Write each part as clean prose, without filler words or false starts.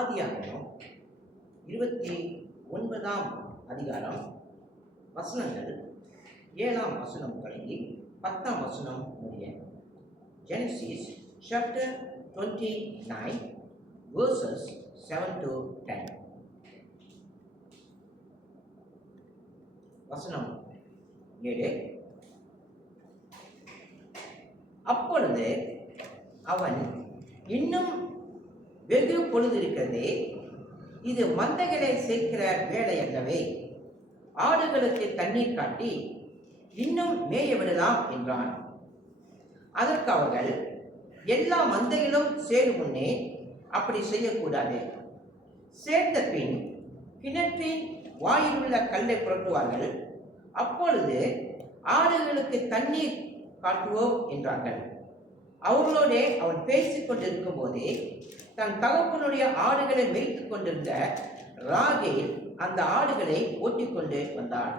ஆதியாகமம் 29ஆம் அதிகாரம் வசனங்கள் 7ஆம் வசனம் தொடங்கி 10ஆம் வசனம் முடிய. Genesis chapter 29 verses 7 to 10. வசனம் 7. அப்பொழுது அவன், இன்னும் வெகு பொழுது இருக்கிறதே, இது மந்தைகளை சேர்க்கிற வேலை அல்லவே, ஆடுகளுக்கு தண்ணீர் காட்டி இன்னும் மேய விடலாம் என்றான். அதற்கு அவர்கள், எல்லா மந்தைகளும் சேரும் முன்னே அப்படி செய்யக்கூடாது. சேர்ந்த பின் கிணற்றின் வாயிலுள்ள கல்லை புரட்டுவார்கள், அப்பொழுது ஆடுகளுக்கு தண்ணீர் காட்டுவோம் என்றார்கள். அவர்களோடே அவன் பேசிக் கொண்டிருக்கும் போதே தன் தகப்பனுடைய ஆடுகளை மேய்த்துக் கொண்டிருந்த ராகேல் அந்த ஆடுகளை ஓட்டிக்கொண்டு வந்தாள்.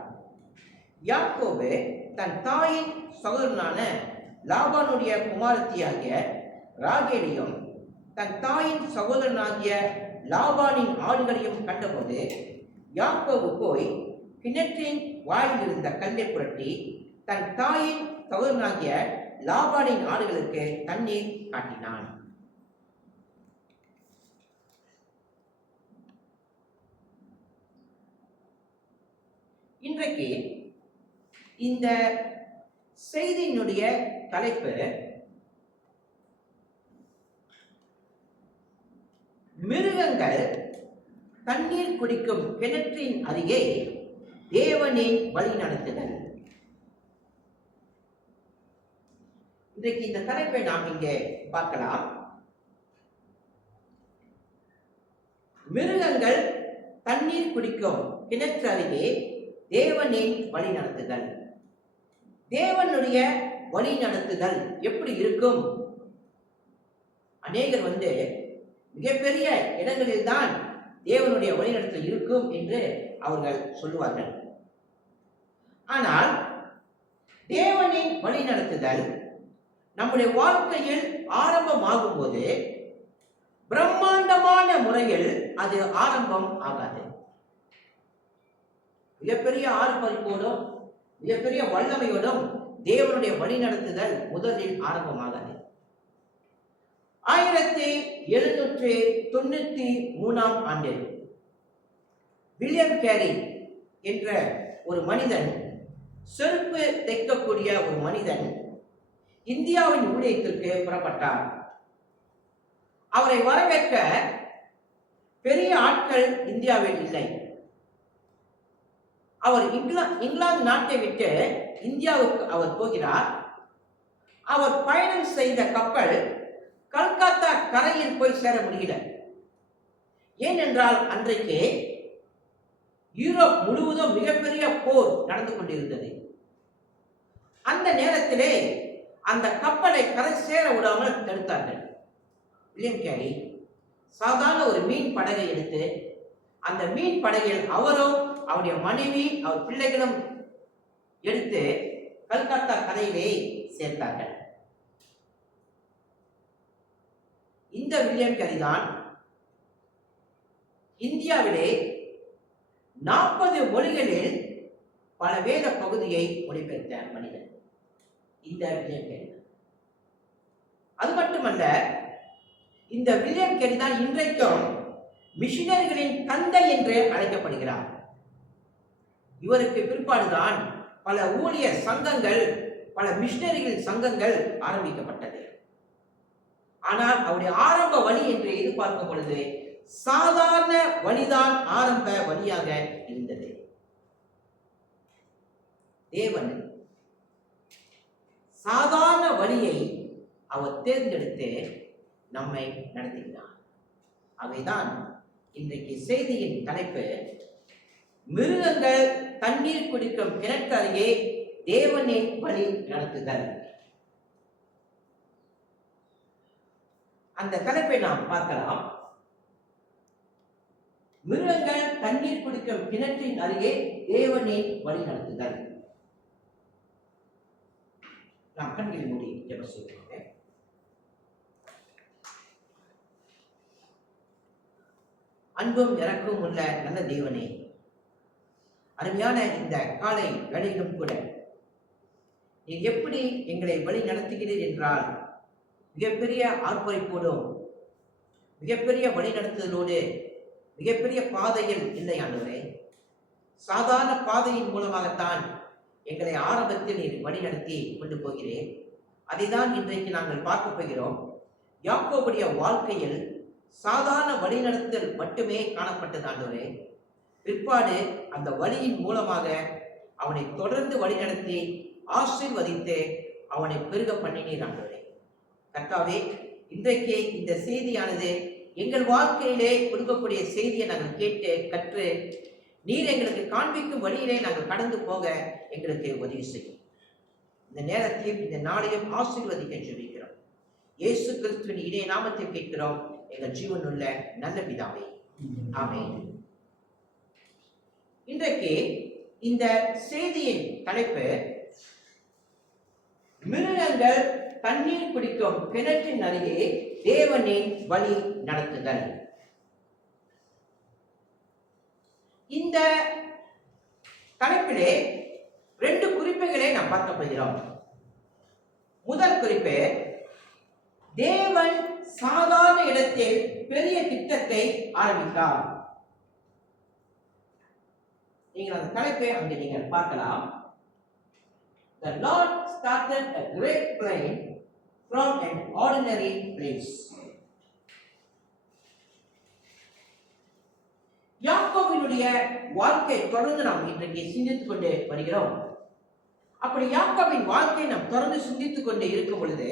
யாக்கோபு தன் தாயின் சகோதரனான லாபானுடைய குமாரத்தியாகிய ராகேலையும் தன் தாயின் சகோதரனாகிய லாபானின் ஆடுகளையும் கண்டபோது யாக்கோபு போய் கிணற்றின் வாயில் இருந்த கல்லை புரட்டி தன் தாயின் சகோதரனாகிய லாபானின் ஆடுகளுக்கு தண்ணீர் காட்டினான். இன்றைக்கு இந்த செய்தியினுடைய தலைப்பு மிருகங்கள் தண்ணீர் குடிக்கும் கிணற்றின் அருகே தேவனின் வழி நடத்துதல். இன்றைக்கு இந்த தலைப்பை நாம் இங்கே பார்க்கலாம். மிருகங்கள் தண்ணீர் குடிக்கும் கிணற்று அருகே தேவனின் வழி நடத்துதல். தேவனுடைய வழி நடத்துதல் எப்படி இருக்கும்? அநேகர் மிகப்பெரிய இடங்களில் தான் தேவனுடைய வழிநடத்தல் இருக்கும் என்று அவர்கள் சொல்லுவார்கள். ஆனால் தேவனின் வழிநடத்துதல் நம்முடைய வாழ்க்கையில் ஆரம்பமாகும் போது பிரம்மாண்டமான முறையில் அது ஆரம்பம் ஆகாது. மிகப்பெரிய ஆர்ப்பரிப்போடும் மிகப்பெரிய வல்லமையோடும் தேவனுடைய வழிநடத்துதல் முதலில் ஆரம்பமாகாது. 1793ஆம் ஆண்டில் வில்லியம் கேரி என்ற ஒரு மனிதன், செருப்பு தைக்கக்கூடிய ஒரு மனிதன், இந்தியாவின் ஊழியத்திற்கு புறப்பட்டார். அவரை வரவேற்க பெரிய ஆட்கள் இந்தியாவில் இல்லை. அவர் இங்கிலாந்து நாட்டை விட்டு இந்தியாவுக்கு அவர் போகிறார். அவர் பயணம் செய்த கப்பல் கல்கத்தா கரையில் போய் சேர முடியல. ஏனென்றால் அன்றைக்கு யூரோப் முழுவதும் மிகப்பெரிய போர் நடந்து கொண்டிருந்தது. அந்த நேரத்திலே அந்த கப்பலை கரை சேர விடாமல் தடுத்தார்கள். வில்லியம் கேரி சாதாரண ஒரு மீன் படகை எடுத்து அந்த மீன் படகில் அவரும் அவருடைய மனைவி அவர் பிள்ளைகளும் எடுத்து கல்கத்தா கரையிலே சேர்த்தார்கள். இந்த வில்லியம் கேரி தான் இந்தியாவிலே 40 மொழிகளில் பல வேத பகுதியை மொழிபெயர்த்த மனிதன் இந்த வில்லியம் கேரி. அது மட்டுமல்ல, இந்த வில்லியம் கேரி தான் இன்றைக்கும் மிஷினரிகளின் தந்தை என்று அழைக்கப்படுகிறார். இவருக்கு பிற்பாடுதான் பல ஊழியர் சங்கங்கள், பல மிஷினரிகள் சங்கங்கள் ஆரம்பிக்கப்பட்டது. ஆனால் அவருடைய ஆரம்ப வழி என்று எதிர்பார்க்கும் பொழுது சாதாரண வழிதான் ஆரம்ப வழியாக இருந்தது. தேவன் சாதாரண வழியை அவர் தேர்ந்தெடுத்து நம்மை நடத்துகிறார். அவைதான் இன்றைக்கு செய்தியின் தலைப்பு, மிருகங்கள் தண்ணீர் குடிக்கும் கிணற்று அருகே தேவனின் வழி நடத்துதல். அந்த தலைப்பை நாம் பார்க்கலாம். மிருகங்கள் தண்ணீர் குடிக்கும் கிணற்றின் அருகே தேவனின் வழி நடத்துதல். நாம் கண்களை மூடி ஜெபம் செய்வோம். அன்பும் இறக்கும் உள்ள நல்ல தேவனே, அருமையான இந்த காலை வேளையிலும் கூட நீர் எப்படி எங்களை வழி நடத்துகிறீர் என்றால் மிகப்பெரிய ஆர்ப்பரிப்போடும் மிகப்பெரிய வழி நடத்துதலோடு மிகப்பெரிய பாதையில் இல்லை ஆண்டவரே. சாதாரண பாதையின் மூலமாகத்தான் எங்களை ஆரம்பத்தில் நீர் வழி நடத்தி கொண்டு போகிறேன். அதை தான் இன்றைக்கு நாங்கள் பார்க்க போகிறோம். யாக்கோபுடைய வாழ்க்கையில் சாதாரண வழிநடத்தல் மட்டுமே காணப்பட்டது ஆண்டவரே. பிற்பாடு அந்த வழியின் மூலமாக அவனை தொடர்ந்து வழிநடத்தி ஆசீர்வதித்து அவனை பெருக பண்ணினீர் ஆண்டவரே. கர்த்தாவே, இன்றைக்கு இந்த செய்தியானது எங்கள் வாழ்க்கையிலே கொடுக்கக்கூடிய செய்தியை நாங்கள் கேட்டு கற்று நீர் எங்களுக்கு காண்பிக்கும் வழியிலே நாங்கள் கடந்து போக எங்களுக்கு உதவி செய்யும். இந்த நேரத்தில் இந்த நாளையும் ஆசீர்வதிக்க ஜெபிக்கிறோம். இயேசு கிறிஸ்துவின் இணைய நாமத்தில் கேட்கிறோம் எங்கள் ஜீவனுள்ள நல்ல பிதாவே, ஆமென். இன்றைக்கு இந்த செய்தியின் தலைப்பு மிருகங்கள் தண்ணீர் குடிக்கும் கிணற்றின் அருகே தேவனின் வழி நடத்துதல். இந்த தலைப்பிலே 2 குறிப்புகளை நாம் பார்க்க போகிறோம். முதல் குறிப்பு, தேவன் சாதாரண இடத்தில் பெரிய திட்டத்தை ஆரம்பித்தார். நீங்கள் அந்த தலைப்பை அங்கே நீங்கள் பார்க்கலாம். The Lord started a great plan from an ordinary place. யாக்கோபினுடைய வாழ்க்கை தொடர்ந்து நாம் இன்றைக்கு சிந்தித்துக் கொண்டே வருகிறோம். அப்படி யாக்கோபின் வாழ்க்கை நாம் தொடர்ந்து சிந்தித்துக் கொண்டே இருக்கும் பொழுது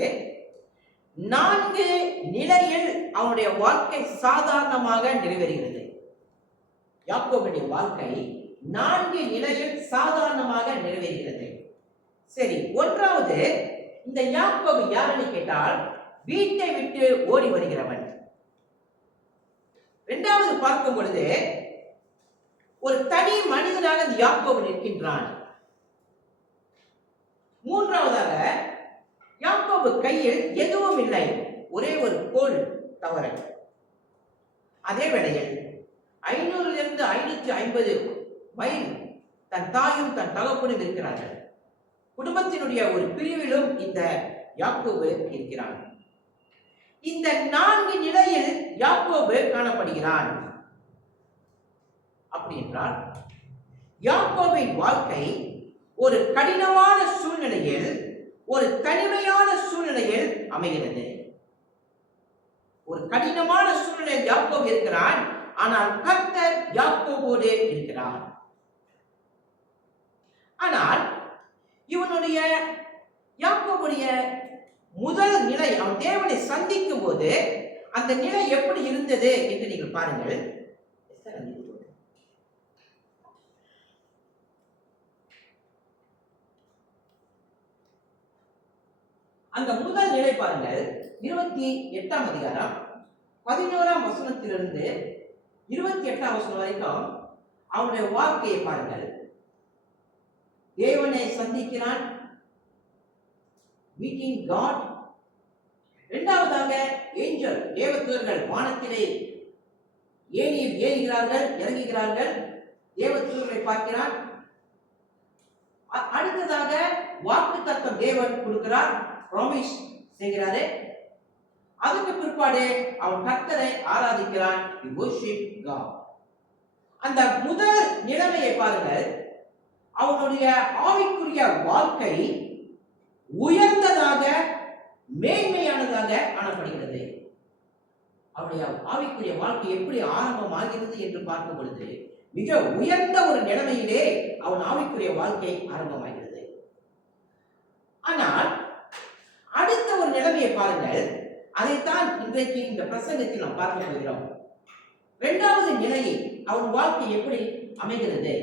4 நிலையில் அவனுடைய வாழ்க்கை சாதாரணமாக நிறைவேறுகிறது. யாக்கோபினுடைய வாழ்க்கை 4 நிலையில் சாதாரணமாக நிறைவேறுகிறது. சரி, ஒன்றாவது, இந்த யாக்கோபு யாருன்னு கேட்டால் வீட்டை விட்டு ஓடி வருகிறவன். இரண்டாவது பார்க்கும் பொழுது ஒரு தனி மனிதனாக இந்த யாக்கோபு நிற்கின்றான். மூன்றாவதாக, யாக்கோபு கையில் எதுவும் இல்லை, ஒரே ஒரு கோல் தவிர. அதே வேளையில் 500 550 மைல் தன் தாயும் தன் தகப்பனும் இருக்கிறார்கள். குடும்பத்தினுடைய ஒரு பிரிவிலும் இந்த யாக்கோபு இருக்கிறான். இந்த 4 நிலையில் யாக்கோபு காணப்படுகிறான். அப்படி என்றால் யாக்கோபின் வாழ்க்கை ஒரு கடினமான சூழ்நிலையில், ஒரு தனிமையான சூழ்நிலையில் அமைகிறது. ஒரு கடினமான சூழ்நிலையில் யாக்கோபு இருக்கிறான், ஆனால் கர்த்தர் யாக்கோபோடு இருக்கிறார். ஆனால் இவனுடைய யாக்கோபுடைய முதல் நிலை, அவன் தேவனை சந்திக்கும் போது அந்த நிலை எப்படி இருந்தது என்று நீங்கள் பாருங்கள். அந்த முதல் நிலை பாருங்கள், 28ஆம் அதிகாரம் 11ஆம் வசனத்திலிருந்து 28ஆம் வசனம் வரைக்கும் அவனுடைய வாழ்க்கையை பாருங்கள். தேவனை சந்திக்கிறான், மீட்டிங் காட். இரண்டாவதாக, ஏஞ்சல் தேவதூதர்கள் வானத்திலே ஏணியில் ஏறுகிறார்கள், இறங்குகிறார்கள், தேவதூதர்களை பார்க்கிறான். அடுத்ததாக வாக்குத்தத்தம் தேவன் கொடுக்கிறார், ப்ராமிஸ் செய்கிறாரு. அதுக்கு பிற்பாடு அவன் கர்த்தரை ஆராதிக்கிறான், worship God. அந்த முதல் நிலைமையை பாருங்கள், அவனுடைய ஆவிக்குரிய வாழ்க்கை உயர்ந்ததாக மேன்மையானதாக காணப்படுகிறது. அவனுடைய ஆவிக்குரிய வாழ்க்கை எப்படி ஆரம்பமாகிறது என்று பார்க்கும் பொழுது மிக உயர்ந்த ஒரு நிலைமையிலே அவன் ஆவிக்குரிய வாழ்க்கை ஆரம்பமாகிறது. ஆனால் அடுத்த ஒரு நிலைமையை பாருங்கள், அதைத்தான் இன்றைக்கு இந்த பிரசங்கத்தில் நாம் பார்க்க போகிறோம். 2வது நிலையை அவன் வாழ்க்கை எப்படி அமைகிறது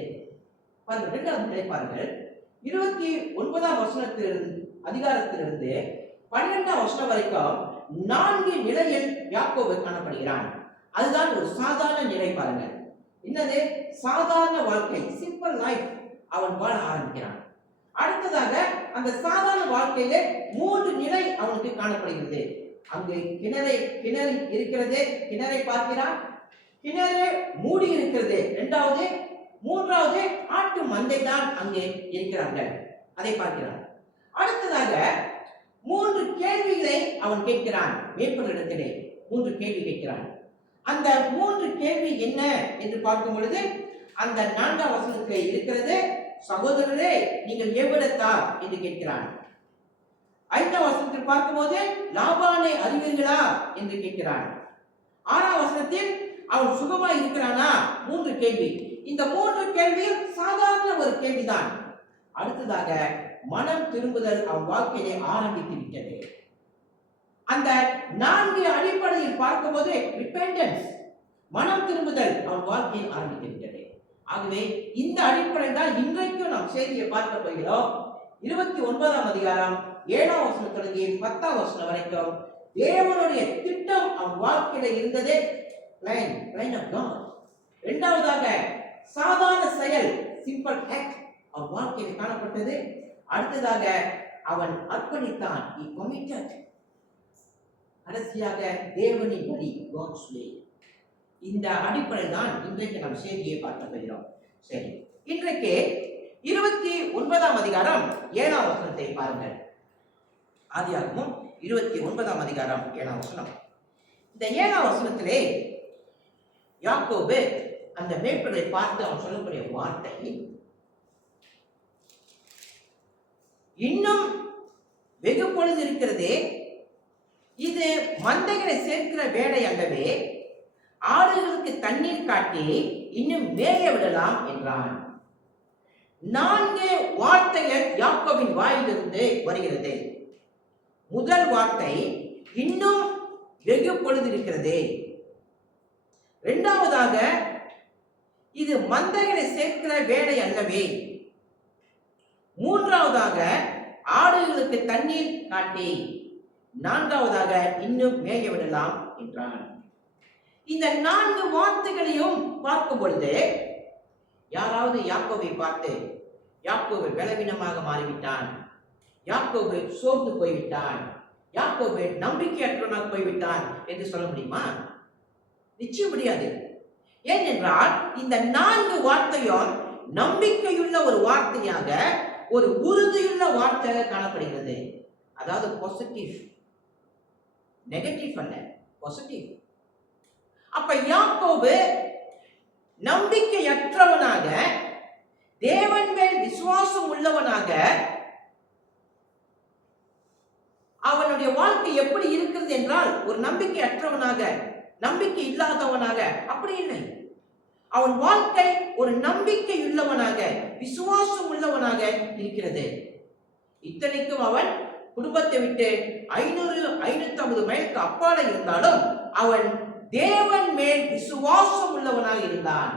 பாருங்கள். 2வது நிலை பாருங்கள், 29ஆம் வசனத்திலிருந்து அதிகாரத்திலிருந்து 12ஆம் வசனம் வரைக்கும் 4 நிலையில் யாக்கோபு காணப்படுகிறான். அதுதான் ஒரு சாதாரண நிலை. பாருங்கள், என்னது? சாதாரண வாழ்க்கை, சிம்பிள் லைஃப் அவன் வாழ ஆரம்பிக்கிறான். அடுத்ததாக அந்த சாதாரண வாழ்க்கையில 3 நிலை அவனுக்கு காணப்படுகிறது. அங்கு கிணறு இருக்கிறது, கிணறை பார்க்கிறான். கிணறு மூடி இருக்கிறது. இரண்டாவது, மூன்றாவது ஆட்டு மந்தை தான் அங்கே இருக்கிறார்கள். அதை பார்க்கிறான். அடுத்ததாக 3 கேள்விகளை அவன் கேட்கிறான். மேய்ப்பனிடத்திலே 3 கேள்வி கேட்கிறான். அந்த 3 கேள்வி என்ன என்று பார்க்கும் பொழுது அந்த 4ஆம் வசனத்திலே இருக்கிறது. சகோதரரே, நீங்கள் எவ்விடத்தார் என்று கேட்கிறான். 5ஆம் வசனத்தில் பார்க்கும்போது லாபானை அறிவீர்களா என்று கேட்கிறான். 6ஆம் வசனத்தில் அவன் சுகமாய் இருக்கிறானா? 3 கேள்வி. இந்த 3 கேள்வியும் சாதாரண ஒரு கேள்விதான். அடுத்ததாக மனம் திரும்புதல் அவன் வாழ்க்கையிலே ஆரம்பித்து விட்டது. அந்த 4 அடிப்படையில் பார்க்கும்போது ரிப்பெண்டன்ஸ், மனம் திரும்புதல் அவன் வாழ்க்கையில் ஆரம்பித்து விட்டது. ஆகவே இந்த அடிப்படையில் தான் இன்றைக்கும் நாம் செய்தியை பார்க்க போகிறோம். 29ஆம் அதிகாரம் 7ஆம் வசனம் தொடங்கி 10ஆம் வசனம் வரைக்கும் தேவனுடைய திட்டம் அவன் வாழ்க்கையில இருந்ததே பிளான் ஆஃப் காட். இரண்டாவதாக சாதாரண செயல், சிம்பிள் ஆக்ட் அவன் வாழ்க்கையில் காணப்பட்டது. அடுத்ததாக அவன் அர்ப்பணித்தான், he committed. கடைசியாக தேவனின் வழி, God's way. இந்த அடிப்படையில் தான் இன்றைக்கு நாம் செய்தியை பார்க்க போகிறோம். சரி, இன்றைக்கு 29ஆம் அதிகாரம் 7ஆம் வசனத்தை பாருங்கள். ஆதியாகமம் 29ஆம் அதிகாரம் 7ஆம் வசனம். இந்த 7ஆம் வசனத்திலே யாக்கோபு அந்த மேய்ப்பனை பார்த்து அவன் சொல்லக்கூடிய வார்த்தை, இன்னும் வெகு பொழுது இருக்கிறதே, இது மந்தைகளை சேர்க்கிற வேலை அல்லவே, ஆடுகளுக்கு தண்ணீர் காட்டி இன்னும் மேய விடலாம் என்றான். 4 வார்த்தைகள் யாக்கோபின் வாயிலிருந்து வருகிறது. முதல் வார்த்தை இன்னும் வெகு பொழுது இருக்கிறது. இரண்டாவதாக இது மந்தைகளை சேர்க்கிற வேலை அல்லவே. மூன்றாவதாக ஆடுகளுக்கு தண்ணீர் காட்டி. நான்காவதாக இன்னும் மேய விடலாம் என்றான். இந்த 4 வார்த்தைகளையும் பார்க்கும் பொழுது யாராவது யாக்கோபை பார்த்து யாக்கோபு பலவீனமாக மாறிவிட்டான், யாக்கோபு சோர்ந்து போய்விட்டான், யாக்கோபு நம்பிக்கையற்றவனாக போய்விட்டான் என்று சொல்ல முடியுமா? நிச்சயம் முடியாது. ஏனென்றால் இந்த 4 வார்த்தையும் நம்பிக்கையுள்ள ஒரு வார்த்தையாக, ஒரு உறுதியுள்ள வார்த்தையாக காணப்படுகிறது. அதாவது பாசிட்டிவ், நெகட்டிவ் அல்ல, பாசிட்டிவ். அப்ப யாக்கோபு நம்பிக்கையற்றவனாக, தேவன் மேல் விசுவாசம் உள்ளவனாக, அவனுடைய வாழ்க்கை எப்படி இருக்கிறது என்றால் ஒரு நம்பிக்கை அற்றவனாக, நம்பிக்கை இல்லாதவனாக அப்படி இல்லை. அவன் வாழ்க்கை ஒரு நம்பிக்கை உள்ளவனாக, விசுவாசம் உள்ளவனாக இருக்கிறது. இத்தனைக்கும் அவன் குடும்பத்தை விட்டு 500-550 மைலுக்கு அப்பால இருந்தாலும் அவன் தேவன் மேல் விசுவாசம் உள்ளவனாக இருந்தான்.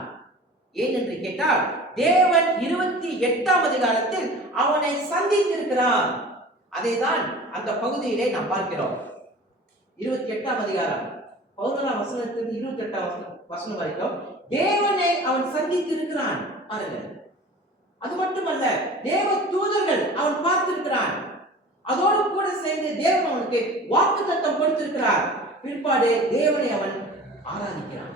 ஏன் என்று கேட்டால் தேவன் 28ஆம் அதிகாரத்தில் அவனை சந்தித்திருக்கிறார். அதைதான் அந்த பகுதியிலே நாம் பார்க்கிறோம். 28ஆம் அதிகாரம் 11ஆம் வசனத்திலிருந்து 28ஆம் வசனம் வரைக்கும் தேவனை அவன் சந்தித்திருக்கிறான். பாருங்கள், அது மட்டுமல்ல, தேவ தூதர்கள் அவன் பார்த்திருக்கிறான். அதோடு கூட சேர்ந்து தேவன் அவனுக்கு வாக்குத்தத்தம் கொடுத்திருக்கிறார். பிற்பாடு தேவனை அவன் ஆராதிக்கிறான்.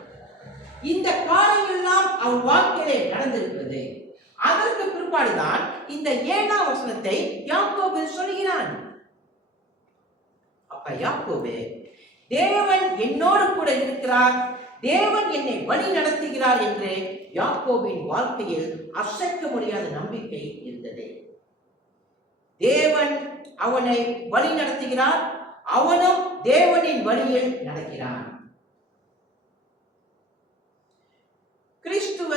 இந்த காரியங்கள் எல்லாம் அவன் வாழ்க்கையிலே நடந்திருக்கிறது. அதற்கு பிற்பாடுதான் இந்த 7ஆம் வசனத்தை யாக்கோபு சொல்கிறான். அப்ப யாக்கோபு, தேவன் என்னோடு கூட இருக்கிறார், தேவன் என்னை வழி நடத்துகிறார் என்று யாக்கோபின் வாழ்க்கையில் அசைக்க முடியாத நம்பிக்கை இருந்தது. தேவன் அவனை வழி நடத்துகிறார், அவனும் தேவனின் வழியில் நடக்கிறான். கிறிஸ்துவ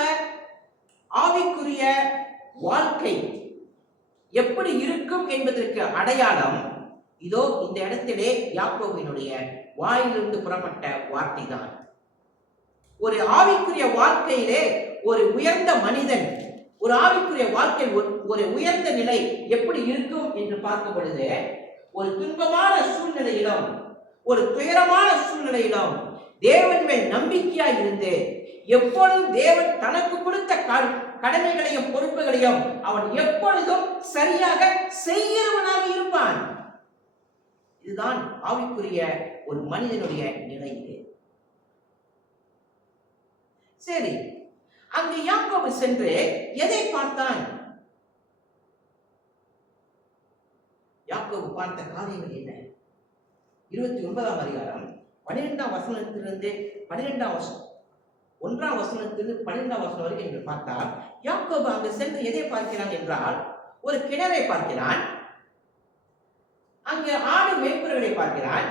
ஆவிக்குரிய வாழ்க்கை எப்படி இருக்கும் என்பதற்கு அடையாளம் இதோ இந்த இடத்திலே யாக்கோபினுடைய வாயிலிருந்து புறப்பட்ட வார்த்தை தான். ஒரு ஆவிக்குரிய வாழ்க்கையிலே ஒரு உயர்ந்த மனிதன், ஒரு ஆவிக்குரிய வாழ்க்கை ஒரு உயர்ந்த நிலை எப்படி இருக்கும் என்று பார்க்கும் பொழுது, ஒரு துன்பமான சூழ்நிலையிலும் ஒரு துயரமான சூழ்நிலையிலும் தேவன் மேல் நம்பிக்கையாய் இருந்து எப்பொழுதும் தேவன் தனக்கு கொடுத்த கடமைகளையும் பொறுப்புகளையும் அவன் எப்பொழுதும் சரியாக செய்கிறவனாக இருப்பான். இதுதான் ஆவிக்குரிய ஒரு மனிதனுடைய நிலை. சரி, அங்கு யாக்கோபு சென்று எதை பார்த்தான்? யாக்கோபு பார்த்த காரியங்கள் என்ன? 29ஆம் அதிகாரம் 12ஆம் வசனத்திலிருந்து 12ஆம் வசனம் 1ஆம் வசனத்திலிருந்து 12ஆம் வசனம் வரைக்கும் நீங்கள் பார்த்தால் யாக்கோபு அங்கு சென்று எதை பார்க்கிறான் என்றால், ஒரு கிணறை பார்க்கிறான், அங்கு ஆடு மேய்ப்பர்களை பார்க்கிறான்,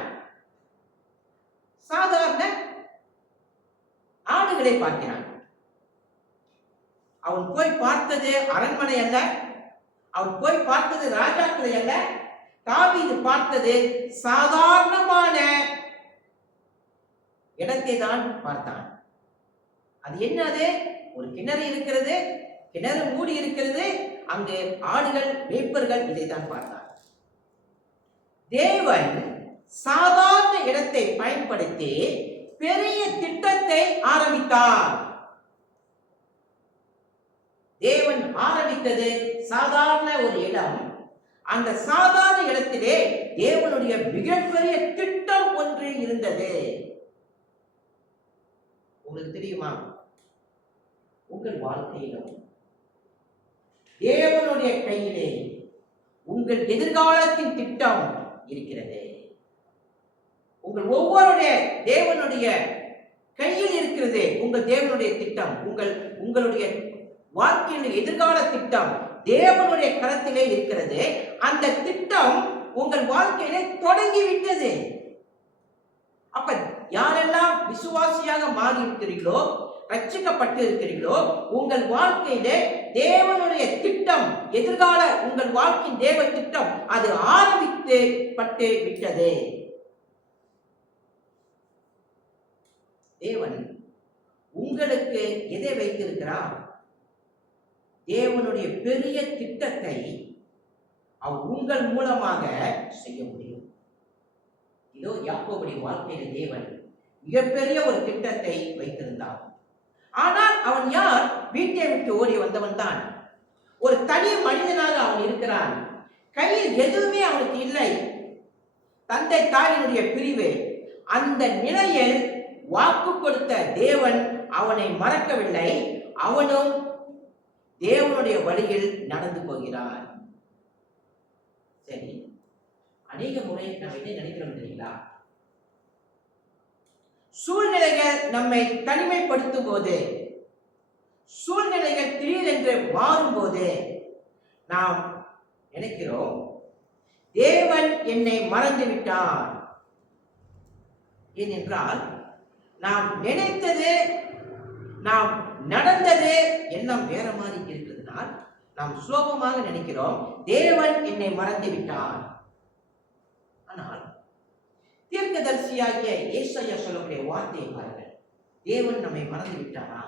சாதாரண ஆடுகளை பார்க்கிறான். அவன் போய் பார்த்தது அரண்மனை அல்ல, அவன் போய் பார்த்தது ராஜாக்களை அல்ல, தாவீது பார்த்தது சாதாரணமான இடத்தை தான் பார்த்தான். அது என்னது? ஒரு கிணறு இருக்கிறது, கிணறு மூடி இருக்கிறது, அங்கு ஆடுகள் மேய்ப்பர்கள், இதை தான் பார்த்தான். தேவன் சாதாரண இடத்தை பயன்படுத்தி பெரிய திட்டத்தை ஆரம்பித்தார். தேவன் ஆரம்பித்தது சாதாரண ஒரு இடம். அந்த சாதாரண இடத்திலே தேவனுடைய மிகப்பெரிய திட்டம் ஒன்று இருந்தது. உங்களுக்கு தெரியுமா? உங்கள் வாழ்க்கையிலும் தேவனுடைய கையிலே உங்கள் எதிர்காலத்தின் திட்டம் இருக்கிறது. உங்கள் ஒவ்வொருடைய தேவனுடைய கையில் இருக்கிறது உங்கள் தேவனுடைய திட்டம். உங்களுடைய வாழ்க்கையின் எதிர்கால திட்டம் தேவனுடைய கரத்திலே இருக்கிறது. அந்த திட்டம் உங்கள் வாழ்க்கையிலே தொடங்கிவிட்டது. அப்ப யாரெல்லாம் விசுவாசியாக மாறி இருக்கிறீர்களோ, ரட்சிக்கப்பட்டு இருக்கிறீர்களோ, உங்கள் வாழ்க்கையிலே தேவனுடைய திட்டம், எதிர்கால உங்கள் வாழ்க்கையின் தேவ திட்டம் அது ஆரம்பித்து பட்டு விட்டது. தேவன் உங்களுக்கு எதை வைத்திருக்கிறார்? தேவனுடைய பெரிய திட்டத்தை அவர் உங்கள் மூலமாக செய்ய முடியும். இதோ யாக்கோபுடைய வாழ்க்கையில தேவன் மிகப்பெரிய ஒரு திட்டத்தை வைத்திருந்தார். ஆனால் அவன் யார்? வீட்டை விட்டு ஓடி வந்தவன் தான். ஒரு தனி மனிதனாக அவன் இருக்கிறான். கையில் எதுவுமே அவனுக்கு இல்லை. தந்தை தாயினுடைய பிரிவு. அந்த நிலையில் வாக்கு கொடுத்த தேவன் அவனை மறக்கவில்லை. அவனும் தேவனுடைய வழியில் நடந்து போகிறான். சரி, அநேக முறை நாம் என்ன நினைக்கிறோம் தெரியுங்களா? சூழ்நிலைகள் நம்மை தனிமைப்படுத்தும் போது, சூழ்நிலைகள் திடீரென்று மாறும் போது நாம் நினைக்கிறோம், தேவன் என்னை மறந்து விட்டார். ஏனென்றால் நாம் நினைத்தது, நாம் நடந்தது எல்லாம் வேற மாதிரி இருக்கிறதுனால் நாம் சுலபமாக நினைக்கிறோம், தேவன் என்னை மறந்து விட்டார். ஆனால் தீர்க்கதரிசியாகிய ஏசாயா சொல்லக்கூடிய வார்த்தையை பாருங்கள். தேவன் நம்மை மறந்து விட்டாரா?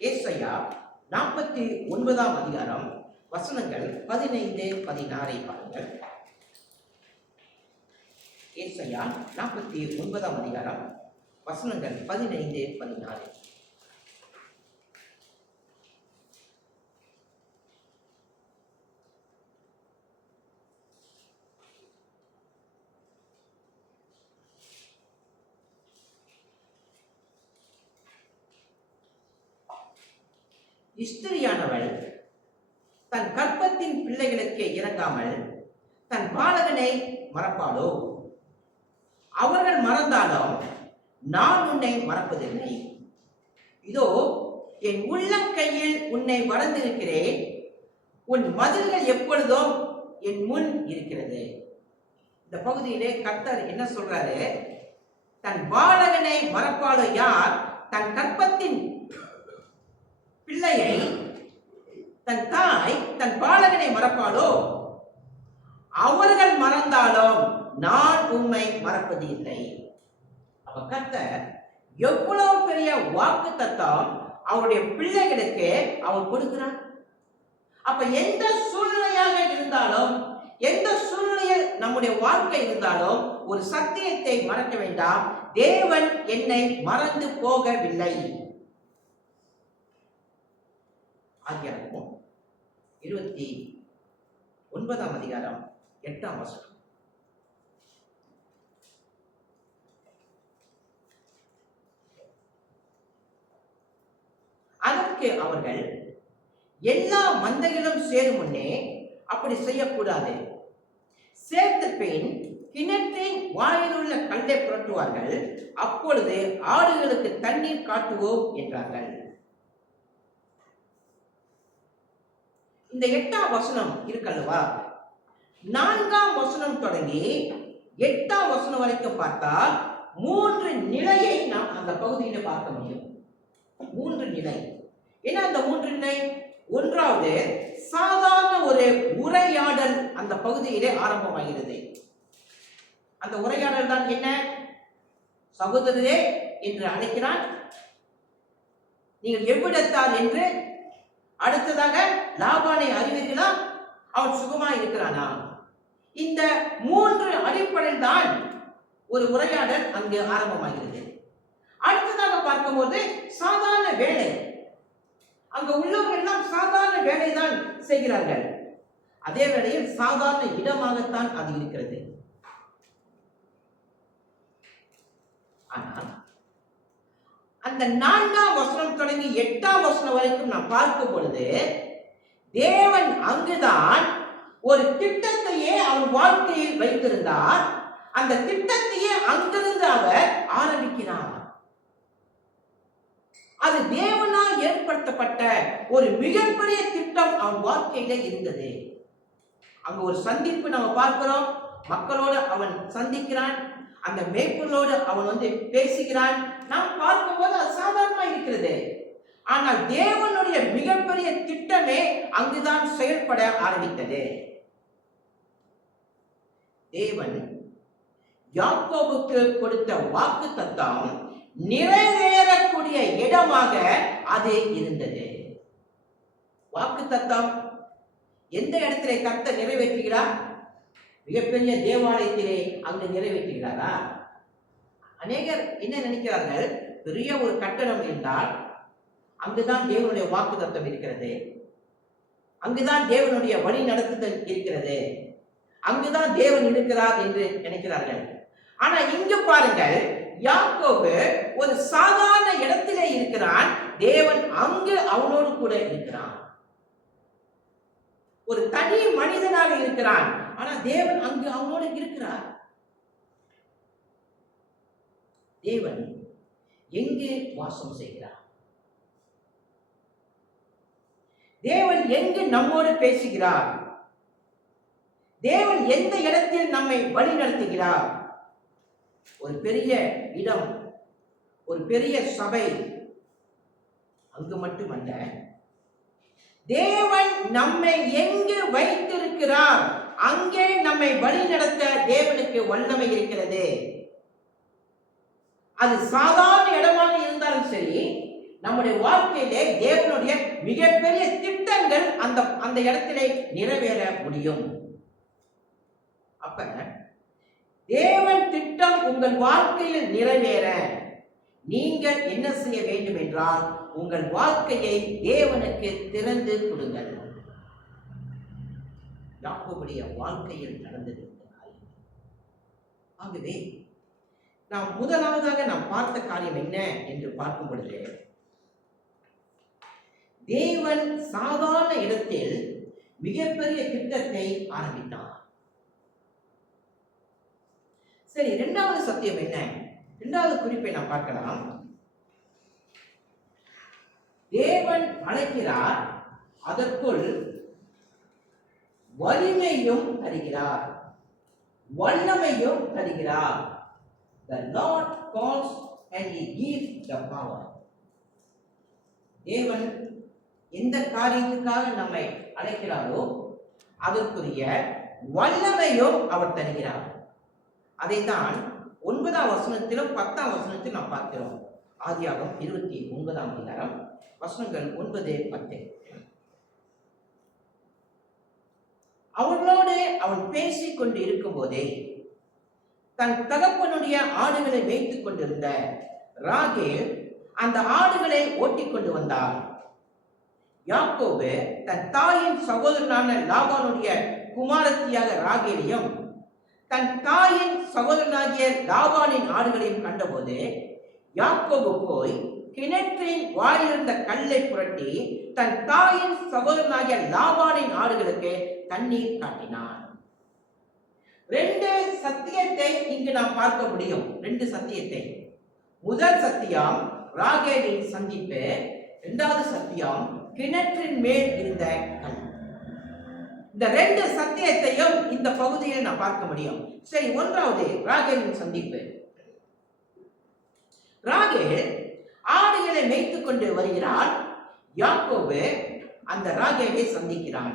ஏசாயா 49ஆம் அதிகாரம் வசனங்கள் 15, 16 பாருங்கள். ஏசாயா 49ஆம் அதிகாரம் வசனங்கள் 15, 16. ஸ்திரியானவள் தன் கர்ப்பத்தின் பிள்ளைகளுக்கு இறங்காமல் தன் பாலகனை மறப்பாளோ? அவர்கள் மறந்தாலும் நான் உன்னை மறப்பதில்லை. இதோ என் உள்ளங்கையில் உன்னை மறந்திருக்கிறேன். உன் மதில்கள் எப்பொழுதும் என் முன் இருக்கிறது. இந்த பகுதியிலே கர்த்தர் என்ன சொல்றாரு? தன் பாலகனை மறப்பாளோ யார்? தன் கர்ப்பத்தின் பிள்ளையை தன் தாய் தன் பாலகனை மறப்பாளோ? அவர்கள் மறந்தாலும் நான் உம்மை மறப்பது இல்லை. அப்ப கர்த்தர் எவ்வளவு பெரிய வாக்கு தத்தம் அவருடைய பிள்ளைகளுக்கு அவர் கொடுக்கிறார். அப்ப எந்த சூழ்நிலையாக இருந்தாலும், எந்த சூழ்நிலையில் நம்முடைய வாழ்க்கை இருந்தாலும் ஒரு சத்தியத்தை மறக்க வேண்டாம், தேவன் என்னை மறந்து போகவில்லை. ஆகியாகவும் 29ஆம் அதிகாரம் 8ஆம் வசனம். அதற்கு அவர்கள், எல்லா மந்தைகளும் சேரும் முன்னே அப்படி செய்யக்கூடாது. சேர்த்த பின் கிணற்றின் வாயிலுள்ள கல்லை புரட்டுவார்கள், அப்பொழுது ஆடுகளுக்கு தண்ணீர் காட்டுவோம் என்றார்கள். இந்த 8ஆம் வசனம் இருக்கல்லவா, 4ஆம் வசனம் தொடங்கி 8ஆம் வசனம் வரைக்கும் பார்த்தா 3 நிலையை நாம் அந்த பகுதியில பார்க்க முடியும். 3 நிலை. என்ன அந்த 3 நிலை? ஒன்றாவது, சாதாரண ஒரு உரையாடல் அந்த பகுதியிலே ஆரம்பமாகிறது. அந்த உரையாடல் தான் என்ன? சகோதரரே என்று அழைக்கிறான், நீங்கள் எவ்விடத்தார் என்று. அடுத்ததாக, லாபானை அறிவீர்களா, அவன் சுகமா இருக்கிறானா? இந்த 3 அடிப்படையில் தான் ஒரு உரையாடல் அங்கு ஆரம்பமாகிறது. அடுத்ததாக பார்க்கும்போது சாதாரண வேலை, அங்க உள்ளவர்கள் எல்லாம் சாதாரண வேலை தான் செய்கிறார்கள். அதே வேளையில் சாதாரண இடமாகத்தான் அது இருக்கிறது. ஆனால் அந்த 4ஆம் வசனம் தொடங்கி 8ஆம் வசனம் வரைக்கும் நாம் பார்க்கும் பொழுது தேவன் அங்குதான் ஒரு திட்டத்தையே அவன் வாழ்க்கையில் வைத்திருந்தார். அந்த திட்டத்தையே அங்கிருந்து அவர் ஆரம்பிக்கிறார். அது தேவனால் ஏற்படுத்தப்பட்ட ஒரு மிகப்பெரிய திட்டம் அவன் வாழ்க்கையில இருந்தது. அங்க ஒரு சந்திப்பு நம்ம பார்க்கிறோம். மக்களோடு அவன் சந்திக்கிறான், அந்த மேய்ப்பனோடு அவன் பேசுகிறான். நாம் பார்க்கும்போது அது சாதாரணமா இருக்கிறது. ஆனால் தேவனுடைய மிகப்பெரிய திட்டமே அங்குதான் செயல்பட ஆரம்பித்தது. தேவன் யாக்கோபுக்கு கொடுத்த வாக்குத்தத்தம் நிறைவேறக்கூடிய இடமாக அது இருந்தது. வாக்குத்தத்தம் எந்த இடத்திலே கர்த்தர் நிறைவேற்றுகிறார்? மிகப்பெரிய தேவாலயத்திலே அங்கு நிறைவேற்றுகிறாரா? அநேகர் என்ன நினைக்கிறார்கள், பெரிய ஒரு கட்டணம் என்றால் அங்குதான் தேவனுடைய வாக்குத்தத்தம் இருக்கிறது, அங்குதான் தேவனுடைய வழி நடத்துதல் இருக்கிறது, அங்குதான் தேவன் இருக்கிறார் என்று நினைக்கிறார்கள். ஆனா இங்கு பாருங்கள், யாக்கோபு ஒரு சாதாரண இடத்திலே இருக்கிறான், தேவன் அங்கு அவனோடு கூட இருக்கிறான். ஒரு தனி மனிதனாக இருக்கிறான், ஆனா தேவன் அங்கு அவனோடு இருக்கிறார். தேவன் எங்கு வாசம் செய்கிறார்? தேவன் எங்கு நம்மோடு பேசுகிறார்? தேவன் எந்த இடத்தில் நம்மை வழி நடத்துகிறார்? ஒரு பெரிய இடம், ஒரு பெரிய சபை, அங்கு மட்டுமல்ல, தேவன் நம்மை எங்கு வைத்திருக்கிறார் அங்கே நம்மை வழி நடத்த தேவனுக்கு வல்லமை இருக்கிறது. அது சாதாரண இடமாக இருந்தாலும் சரி, நம்முடைய வாழ்க்கையிலே தேவனுடைய மிகப்பெரிய திட்டங்கள் அந்த இடத்திலே நிறைவேற முடியும். அப்ப தேவன் திட்டம் உங்கள் வாழ்க்கையில் நிறைவேற நீங்கள் என்ன செய்ய வேண்டும் என்றால், உங்கள் வாழ்க்கையை தேவனுக்கு திறந்து கொடுங்கள். யாக்கோபுடைய வாழ்க்கையில் நடந்தது. ஆகவே நாம் முதலாவதாக நாம் பார்த்த காரியம் என்ன என்று பார்க்கும் பொழுது, தேவன் சாதாரண இடத்தில் மிகப்பெரிய திட்டத்தை ஆரம்பித்தார். சரி, இரண்டாவது சத்தியம் என்ன? இரண்டாவது குறிப்பை நாம் பார்க்கலாம். தேவன் அழைக்கிறார், அதற்குள் வலிமையும் தருகிறார், வல்லமையும் தருகிறார். The Lord calls and He gives the power. தேவன் எந்த காரியத்துக்காக நம்மை அழைக்கிறாரோ அதற்குரிய வல்லமையும் அவர் தருகிறார். அதைத்தான் 9ஆம் வசனத்திலும் 10ஆம் வசனத்திலும் நாம் பார்க்கிறோம். ஆதியாகமம் 29ஆம் அதிகாரம் வசனங்கள் 9, 10. அவர்களோடு அவன் பேசிக் கொண்டு இருக்கும் போதே தன் தகப்பனுடைய ஆடுகளை மேய்த்துக் கொண்டிருந்த ராகேல் அந்த ஆடுகளை ஓட்டிக் கொண்டு வந்தார். யாக்கோபு தன் தாயின் சகோதரனான லாபானுடைய குமாரத்தியாக ராகேலையும் தன் தாயின் சகோதரனாகிய லாபானின் ஆடுகளையும் கண்டபோது யாக்கோபு போய் கிணற்றின் வாயிலிருந்த கல்லை புரட்டி தன் தாயின் சகோதரனாகிய லாபானின் ஆடுகளுக்கு தண்ணீர் காட்டினான். ரெண்டு சத்தியத்தை இங்கு நாம் பார்க்க முடியும். ரெண்டு சத்தியத்தை. முதல் சத்தியம் ராகேலின் சந்திப்பு, இரண்டாவது சத்தியம் கிணற்றின் மேல் இருந்த கல். இந்த ரெண்டு சத்தியத்தையும் இந்த பகுதியில் நாம் பார்க்க முடியும். சரி, ஒன்றாவது ராகேலின் சந்திப்பு. ராகேல் ஆடுகளை மேய்த்துக் கொண்டு வருகிறாள். யாக்கோபு அந்த ராகேலை சந்திக்கிறான்.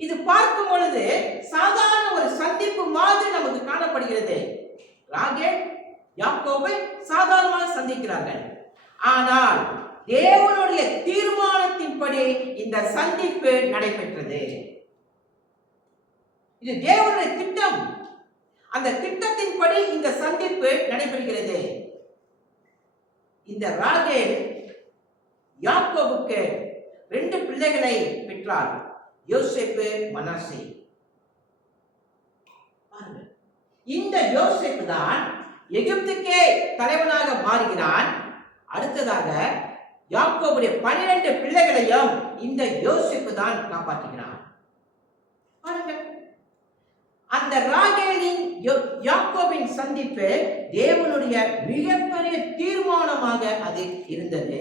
இது பார்க்கும் பொழுது சாதாரண ஒரு சந்திப்பு மாதிரி நமக்கு காணப்படுகிறது. ராகேல் யாக்கோபை சாதாரணமாக சந்திக்கிறார்கள். ஆனால் தேவனுடைய தீர்மானத்தின்படி இந்த சந்திப்பு நடைபெற்றது. இது தேவனுடைய திட்டம். அந்த திட்டத்தின்படி இந்த சந்திப்பு நடைபெறுகிறது. இந்த ராகேல் யாக்கோபுக்கு 2 பிள்ளைகளை பெற்றார், யோசேப்பு, மனாசே. இந்த யோசேப்பு தான் எகிப்துக்கே தலைவனாக மாறுகிறான். அடுத்ததாக யாக்கோபுடைய 12 பிள்ளைகளையும் இந்த யோசேப்பு தான் காப்பாற்றுகிறான். பாருங்கள், அந்த ராகேலின் யாக்கோபின் சந்திப்பு தேவனுடைய மிகப்பெரிய தீர்மானமாக அது இருந்தது.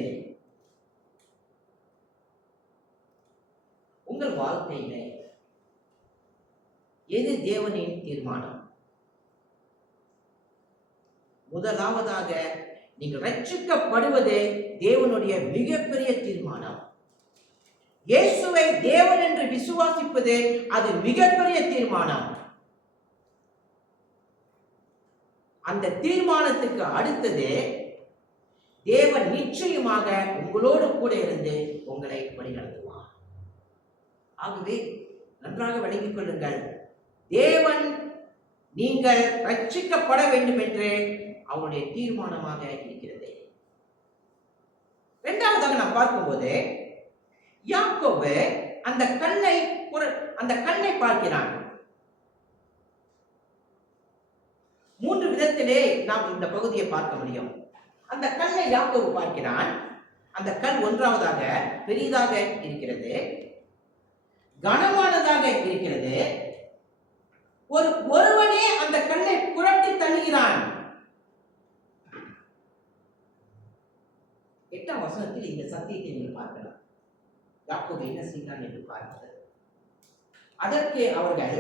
உங்கள் வாழ்க்கையிலே எது தேவனின் தீர்மானம்? முதலாவதாக நீங்கள் ரட்சிக்கப்படுவது தேவனுடைய மிகப்பெரிய தீர்மானம். இயேசுவை தேவன் என்று விசுவாசிப்பது அது மிகப்பெரிய தீர்மானம். அந்த தீர்மானத்துக்கு அடுத்தது தேவன் நிச்சயமாக உங்களோடு கூட இருந்து உங்களை வழிநடத்துவார். ஆகவே நன்றாக விளங்கிக் கொள்ளுங்கள், தேவன் நீங்கள் ரட்சிக்கப்பட வேண்டும் என்று அவருடைய தீர்மானமாக இருக்கிறது. இரண்டாவதாக நாம் பார்க்கும்போது யாக்கோபு அந்த கல்லை பார்க்கிறான். 3 விதத்திலே நாம் இந்த பகுதியை பார்க்க முடியும். அந்த கல்லை யாக்கோபு பார்க்கிறான். அந்த கல் ஒன்றாவதாக பெரிதாக இருக்கிறது, கனமானதாக இருக்கிறது. ஒருவனே அந்த கல்லை புரட்டி தள்ளுகிறான். 8ஆம் வசனத்தில் இந்த சத்தியத்தை நீங்கள் பார்க்கலாம். யாக்கோபு என்ன செய்தான் என்று பார்க்கிறது. அதற்கு அவர்கள்,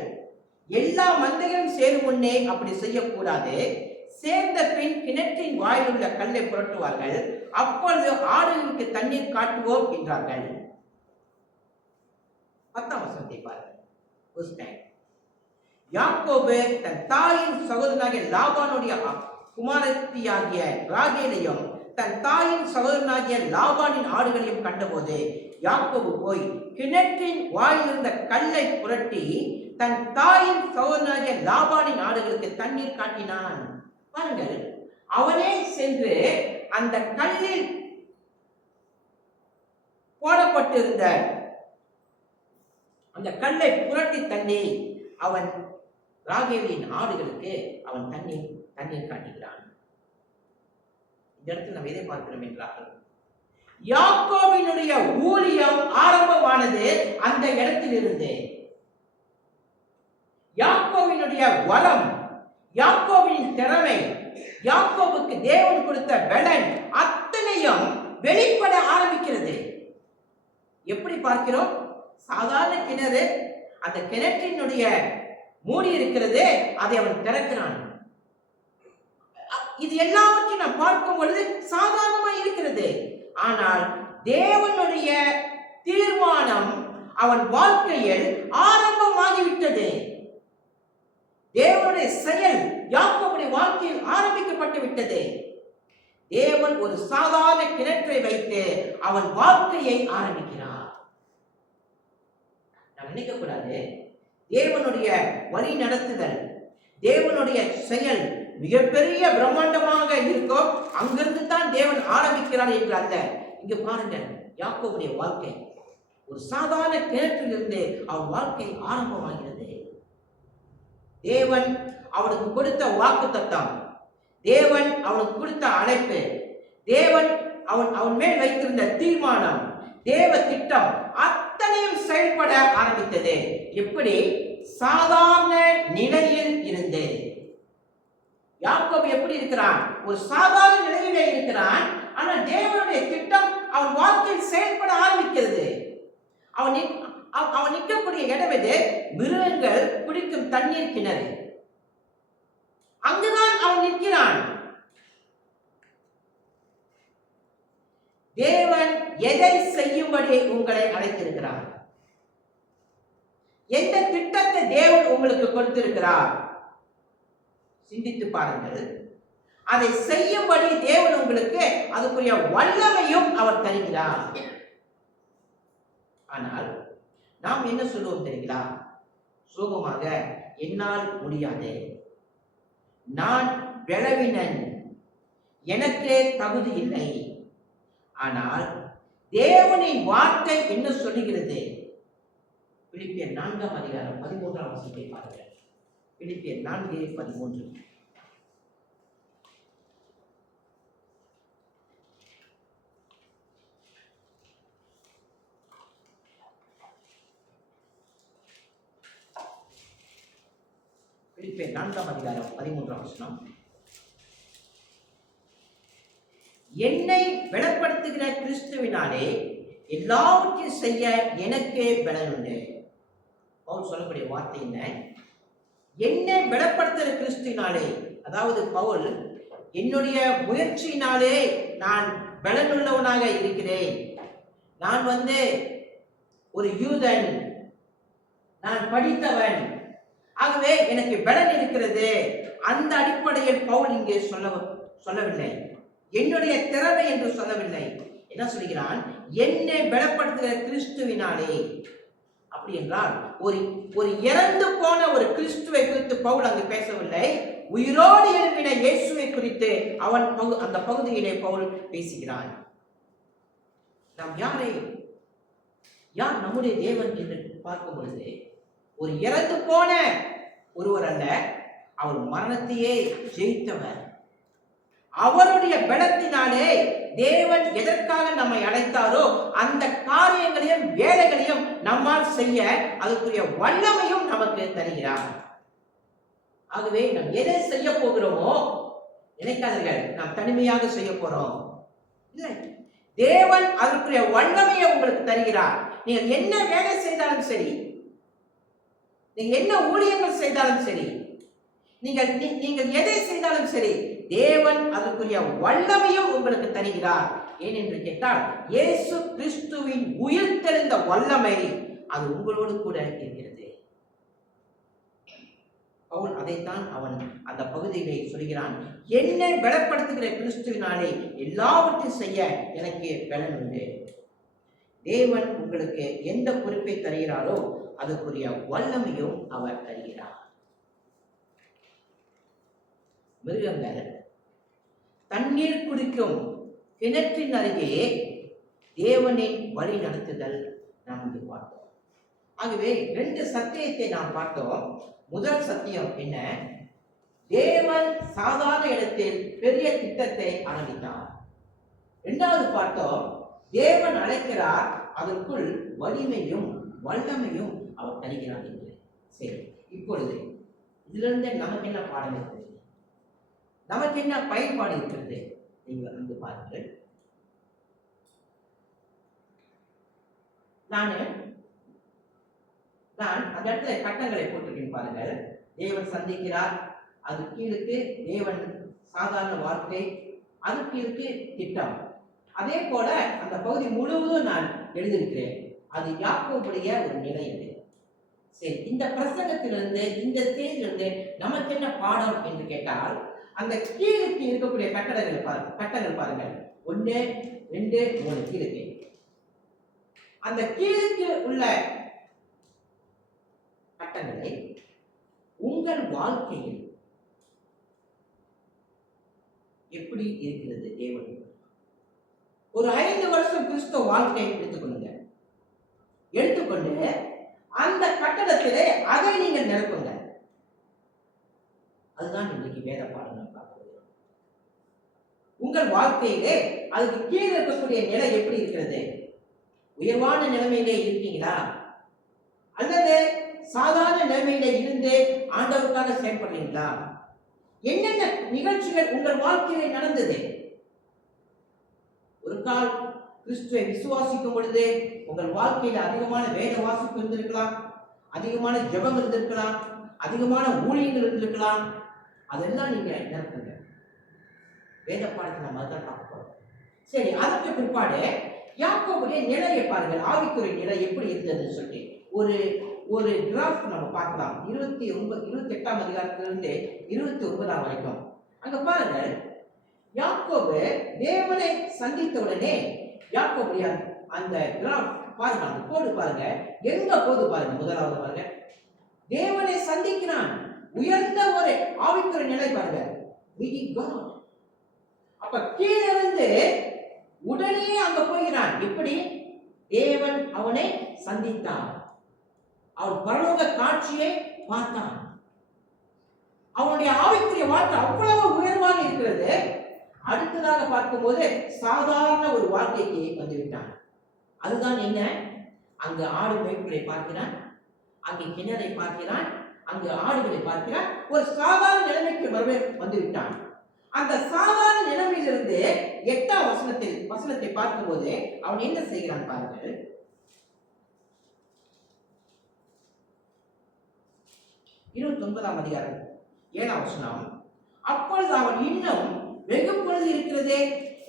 எல்லா மந்தையும் சேரும் முன்னே அப்படி செய்யக்கூடாது, சேர்ந்த பின் கிணற்றின் வாயில் உள்ள கல்லை புரட்டுவார்கள், அப்பொழுது ஆடுகளுக்கு தண்ணீர் காட்டுவோம் என்றார்கள். 10ஆம் வசனத்தை பாருங்கள். யாக்கோபு தன் தாயின் சகோதரனாகிய லாபானுடைய குமாரத்தியாகிய ராகேலையும் தன் தாயின் சகோதரனாகிய லாபானின் ஆடுகளையும் கண்டபோது யாக்கோபு போய் கிணற்றின் வாயிலிருந்த கல்லை புரட்டி தன் தாயின் சகோதரனாகிய லாபானின் ஆடுகளுக்கு தண்ணீர் காட்டினான். பாருங்கள், அவனே சென்று அந்த கல்லில் போடப்பட்டிருந்த அந்த கல்லை புரட்டி தண்ணி அவன் ராகேலின் ஆடுகளுக்கு அவன் தண்ணீர் காட்டுகிறான். இந்த இடத்தில் நாம் எதை பார்க்கிறோம் என்றால், யாக்கோபினுடைய ஊழியம் ஆரம்பமானது அந்த இடத்தில் இருந்து. யாக்கோபினுடைய வரம், யாக்கோபின் திறமை, யாக்கோபுக்கு தேவன் கொடுத்த பலன் அத்தனையும் வெளிப்பட ஆரம்பிக்கிறது. எப்படி பார்க்கிறோம்? சாதாரண கிணறு, அந்த கிணற்றினுடைய மூடி இருக்கிறது, அதை அவன் திறக்கிறான். இது எல்லாவற்றையும் நாம் பார்க்கும் பொழுது சாதாரணமாக இருக்கிறது. ஆனால் தேவனுடைய தீர்மானம் அவன் வாழ்க்கையில் ஆரம்பமாகிவிட்டது. தேவனுடைய செயல் யாக்கோபுடைய வாழ்க்கையில் ஆரம்பிக்கப்பட்டு விட்டது. தேவன் ஒரு சாதாரண கிணற்றை வைத்து அவன் வாழ்க்கையை ஆரம்பிக்கிறார். நாம் நினைக்க கூடாது தேவனுடைய வழி நடத்துதல், தேவனுடைய செயல் மிகப்பெரிய பிரம்மாண்டமாக இருக்கும், அங்கிருந்து தான் தேவன் ஆரம்பிக்கிறார் என்று அல்ல. இங்க பாருங்க, யாக்கோபுடைய வாழ்க்கை ஒரு சாதாரண கிணற்றிலிருந்து அவன் வாழ்க்கை ஆரம்பமாகிறது. தேவன் அவனுக்கு கொடுத்த வாக்குத்தத்தம், தேவன் அவனுக்கு கொடுத்த அழைப்பு, தேவன் அவன் அவன் மேல் வைத்திருந்த தீர்மானம், தேவ திட்டம் அத்தனையும் செயல்பட ஆரம்பித்தது. எப்படி? சாதாரண நிலையில் இருந்து. யாக்கோபு எப்படி இருக்கிறான்? ஒரு சாதாரண நிலையிலே இருக்கிறான். ஆனால் தேவனுடைய திட்டம் அவன் வாழ்க்கையில் செயல்பட ஆரம்பிக்கிறது. அவன் நிற்கக்கூடிய இடம் எது? மிருகங்கள் குடிக்கும் தண்ணீர் கிணறு. அங்குதான் அவன் நிற்கிறான். தேவன் எதை செய்யும்படி உங்களை அழைத்திருக்கிறார்? எந்த திட்டத்தை தேவன் உங்களுக்கு கொடுத்திருக்கிறார்? சிந்தித்து பாருங்கள். அதை செய்யும்படி தேவன் உங்களுக்கு அதுக்குரிய வல்லமையும் அவர் தருகிறார். ஆனால் நாம் என்ன சொல்லுவோம் தெரியுங்களா? சோகமாக, என்னால் முடியாது, நான் பலவீனன், எனக்கே தகுதி இல்லை. ஆனால் தேவனின் வார்த்தை என்ன சொல்லுகிறது? பிலிப்பியர் 4 அதிகாரம் 13 வசனத்தை பாருங்கள். பிலிப்பியர் 4:13. பிலிப்பியர் 4 அதிகாரம் 13 வசனம். என்னை பலப்படுத்துகிற கிறிஸ்துவினாலே எல்லாவற்றையும் செய்ய எனக்கே பலன் உண்டு. பவுல் சொல்லக்கூடிய வார்த்தை என்ன? என்னை பலப்படுத்துகிற கிறிஸ்துவினாலே. அதாவது பவுல், என்னுடைய முயற்சியினாலே நான் பலனுள்ளவனாக இருக்கிறேன். நான் ஒரு யூதன், நான் படித்தவன், ஆகவே எனக்கு பலன் இருக்கிறது. அந்த அடிப்படையில் பவுல் இங்கே சொல்லவில்லை. என்னுடைய திறமை என்று சொல்லவில்லை. என்ன சொல்கிறான்? என்னை பலப்படுத்துகிற கிறிஸ்துவினாலே. அப்படி என்றால் ஒரு இறந்து போன ஒரு கிறிஸ்துவை குறித்து பவுல் அங்கு பேசவில்லை. உயிரோடு எழுப்பின இயேசுவை குறித்து அந்த பகுதியிலே பவுல் பேசுகிறான். நாம் யார் நம்முடைய தேவன் என்று பார்க்கும் பொழுது, ஒரு இறந்து போன ஒருவர் அல்ல, அவர் மரணத்தையே ஜெயித்தவர். அவருடைய பலத்தினாலே தேவன் எதற்காக நம்மை அழைத்தாரோ அந்த காரியங்களையும் வேலைகளையும் நம்மால் செய்ய அதுக்குரிய வல்லமையும் நமக்கு தருகிறார். ஆகவே நாம் எதை செய்ய போகிறோமோ நினைக்காதீர்கள், நாம் தனிமையாக செய்ய போறோம் இல்லை. தேவன் அதற்குரிய வல்லமையை உங்களுக்கு தருகிறார். நீங்கள் என்ன வேலை செய்தாலும் சரி, நீங்க என்ன ஊழியங்கள் செய்தாலும் சரி, நீங்கள் எதை செய்தாலும் சரி, தேவன் அதற்குரிய வல்லமையும் உங்களுக்கு தருகிறார். ஏனென்று கேட்டால், இயேசு கிறிஸ்துவின் உயிர்த்தெழுந்த வல்லமை அது உங்களோடு கூட இருக்கிறது. பவுல் அதைத்தான் அவன் அந்த பகுதியிலே சொல்கிறான். என்னை பலப்படுத்துகிற கிறிஸ்துவினாலே எல்லாவற்றையும் செய்ய எனக்கு பலன் உண்டு. தேவன் உங்களுக்கு எந்த பொறுப்பை தருகிறாரோ அதற்குரிய வல்லமையும் அவர் தருகிறார். மிருகங்கள் தண்ணீர் குடிக்கும் கிணற்றின் அருகே தேவனின் வழி நடத்துதல் நாம் இங்கு பார்த்தோம். ஆகவே 2 சத்தியத்தை நாம் பார்த்தோம். முதல் சத்தியம் என்ன? தேவன் சாதாரண இடத்தில் பெரிய திட்டத்தை ஆரம்பித்தார். 2வது பார்த்தோம், தேவன் அழைக்கிறார், அதற்குள் வலிமையும் வல்லமையும் அவர் தருகிறார் என்று. சரி, இப்பொழுது இதிலிருந்து நமக்கு என்ன பாடம் இருக்கிறது? நமக்கு என்ன பயன்பாடு இருக்கிறது? நீங்கள் வந்து பாருங்கள். நான் அந்த இடத்துல கட்டங்களை போட்டிருக்கேன் பாருங்கள். தேவன் சந்திக்கிறார், அது கீழுக்கு தேவன் சாதாரண வாழ்க்கை, அது கீழுக்கு திட்டம். அதே போல அந்த பகுதி முழுவதும் நான் எழுதியிருக்கிறேன். அது யாக்கோபுடைய ஒரு நிலை. சரி, இந்த பிரசங்கத்திலிருந்து, இந்த ஸ்டேஜிலிருந்து நமக்கு என்ன பாடம் என்று கேட்டால், அந்த கீழுக்கு இருக்கக்கூடிய கட்டங்கள் பாருங்கள். 1, 2, 3 கீழுக்கு. அந்த கீழுக்கு உள்ள கட்டங்களை உங்கள் வாழ்க்கையில் எப்படி இருக்கிறது? தேவன் ஒரு 5 வருஷம் கிறிஸ்துவ வாழ்க்கையை எடுத்துக்கொண்டு அந்த கட்டடத்திலே அதை நீங்கள் நிரப்புங்க. அதுதான் இன்றைக்கு வேத பாடம் பார்க்கிறோம். உங்கள் வாழ்க்கையிலே அதுக்கு கீழே இருக்கக்கூடிய நிலை எப்படி இருக்கிறது? உயர்வான நிலைமையிலே இருக்கீங்களா, அல்லது சாதாரண நிலைமையில இருந்து ஆண்டவருக்காக செயல்படுறீங்களா? என்னென்ன நிகழ்ச்சிகள் உங்கள் வாழ்க்கையில நடந்தது? ஒரு கால் கிறிஸ்துவை விசுவாசிக்கும் பொழுது உங்கள் வாழ்க்கையில அதிகமான வேத வாசிப்பு இருந்திருக்கலாம், அதிகமான ஜெபம் இருந்திருக்கலாம், அதிகமான ஊழியங்கள் இருந்திருக்கலாம். அதெல்லாம் நீங்க நினைப்பீங்க. வேத பாடத்தை நம்ம தான் பார்க்க போறோம். சரி, அதற்கு பிற்பாடு யாக்கோபுடைய நிலையை பாருங்கள், ஆவிக்குரிய நிலை எப்படி இருந்ததுன்னு சொல்லி ஒரு ஒரு கிராஃப் நம்ம பார்க்கலாம். 28ஆம் அதிகாரத்திலிருந்து 29 வரைக்கும். அங்க பாருங்கள், யாக்கோபு தேவனை சந்தித்த உடனே யாக்கோபுடைய அந்த கிராஃப் பாருங்க, அந்த கோடு பாருங்க, எங்க போது பாருங்க. முதலாவது பாருங்க, தேவனை சந்திக்கிறான், உயர்ந்த ஒரு ஆவிக்குரிய நிலை பாருங்க, மீட்டிங் காட். அப்ப கீழே இருந்து உடனே அங்க போகிறான். எப்படி? தேவன் அவனை சந்தித்தான், அவன் பரலோக காட்சியை பார்த்தான். அவனுடைய ஆவிக்குரிய வாழ்க்கை அவ்வளவு உயர்வாக இருக்கிறது. அடுத்ததாக பார்க்கும்போது சாதாரண ஒரு வாழ்க்கைக்கு வந்துவிட்டான். அதுதான் என்ன? அங்கு ஆடு மேய்ப்புகளை பார்க்கிறான், அங்கு கிணறை பார்க்கிறான், அங்கு ஆடுகளை பார்க்கிறான். ஒரு சாதாரண நிலைமைக்கு வந்துவிட்டான். அந்த சாதாரண நிலைமையிலிருந்து 8ஆம் வசனத்தை பார்க்கும்போது அவன் என்ன செய்கிறான் பாருங்கள். 29ஆம் அதிகாரம் 7ஆம் வசனம். அப்பொழுது அவன், இன்னும் வெகு பொழுது இருக்கிறதே,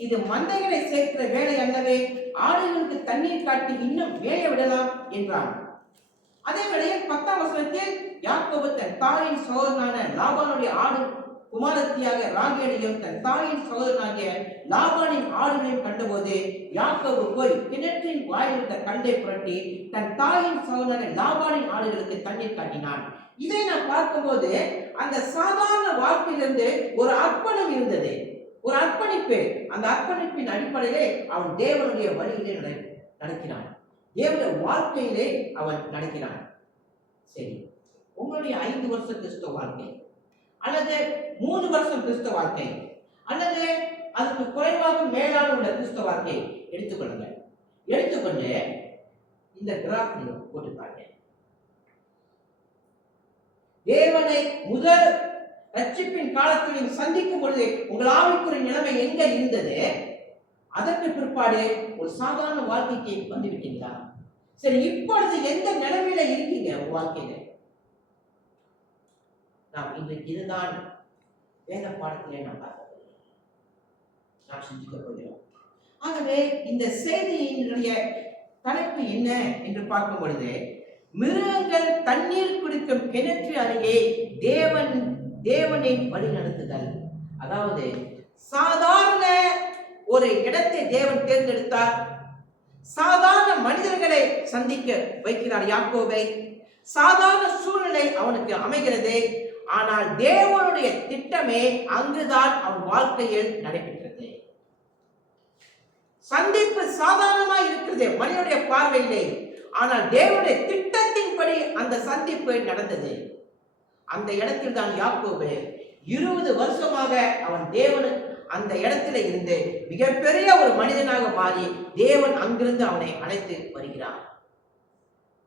இது மந்தைகளை சேர்க்கிற வேலை அல்லவே, ஆடுகளுக்கு தண்ணீர் காட்டி இன்னும் வேலை விடலாம் என்றான். அதே வேளையில் 10ஆம் வசனத்தில் யாக்கோபு தன் தாயின் சகோதரனான லாபானுடைய ஆடு குமாரத்தியாக ராகேலையும் தன் தாயின் சகோதரனாகிய லாபானின் ஆடுகளையும் கண்டபோது யாக்கோபு போய் கிணற்றின் வாயிலிருந்த கல்லை புரட்டி தன் தாயின் சகோதரனான லாபானின் ஆடுகளுக்கு தண்ணீர் காட்டினான். இதை நான் பார்க்கும்போது அந்த சாதாரண வாழ்க்கையிலிருந்து ஒரு அர்ப்பணம் இருந்தது, ஒரு அர்ப்பணிப்பு. அந்த அர்ப்பணிப்பின் அடிப்படையிலே அவன் தேவனுடைய வழியிலே நடக்கிறான், தேவனுடைய வாழ்க்கையிலே அவன் நடக்கிறான். சரி, உங்களுடைய 5 வருஷ கிறிஸ்தவ வாழ்க்கை, அல்லது 3 வருஷம் கிறிஸ்தவ வாழ்க்கை, அல்லது அதுக்கு குறைவாக மேலான உள்ள கிறிஸ்தவ வாழ்க்கை எடுத்துக்கொள்ளுங்க. எடுத்துக்கொண்டு இந்த கிராஃப் நீங்க போட்டு பாருங்க. தேவனை முதல் ரட்சிப்பின் காலத்தில் சந்திக்கும் பொழுது உங்கள் ஆவிக்குரிய நிலைமை எங்க இருந்தது? அதற்கு பிற்பாடு ஒரு சாதாரண வாழ்க்கைக்கு வந்து விட்டீங்களா? சரி, இப்பொழுது எந்த நிலைமையில இருக்கீங்க உங்க வாழ்க்கையில? நாம் இன்றைக்கு இதுதான் வேத பாடத்திலே நாம் பார்க்க போகிறோம், நாம் சிந்திக்க போகிறோம். ஆகவே இந்த செய்தியினுடைய தலைப்பு என்ன என்று பார்க்கும் பொழுது, மிருகங்கள் தண்ணீர் குடிக்கும் கிணற்று அருகே தேவனின் வழி நடத்துதல். அதாவது சாதாரண ஒரு இடத்தை தேவன் தேர்ந்தெடுத்தார், சாதாரண மனிதர்களை சந்திக்க வைக்கிறார் யாக்கோபை. சாதாரண சூழ்நிலை அவனுக்கு அமைகிறது. ஆனால் தேவனுடைய திட்டமே அங்குதான் அவன் வாழ்க்கையில் நடைபெற்றது. சந்திப்பு சாதாரணமாக இருக்கிறது மனிதனுடைய பார்வையிலே, ஆனால் தேவனுடைய திட்டத்தின்படி அந்த சந்திப்பு நடந்தது. அந்த இடத்தில் தான் யாக்கோபு 20 வருஷமாக அவன் தேவன் அந்த இடத்துல இருந்து மிகப்பெரிய ஒரு மனிதனாக மாறி தேவன் அங்கிருந்து அவனை அழைத்து வருகிறார்.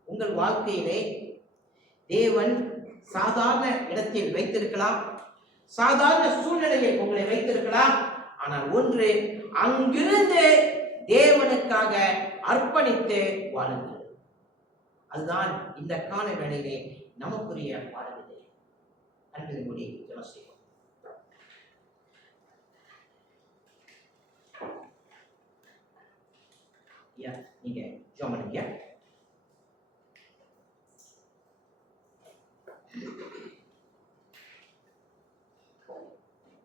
உங்கள் வாழ்க்கையிலே தேவன் சாதாரண இடத்தில் வைத்திருக்கலாம், சாதாரண சூழ்நிலையில் உங்களை வைத்திருக்கலாம். ஆனால் ஒன்று, அங்கிருந்து தேவனுக்காக அர்ப்பணித்து வாழுங்கள். அதுதான் இந்த கால வேளையிலே நமக்குரிய பாடவில்லை. அன்பின் மொழி ஜெபம் செய்வோம். நீங்க ஜெபம் பண்ணுங்க.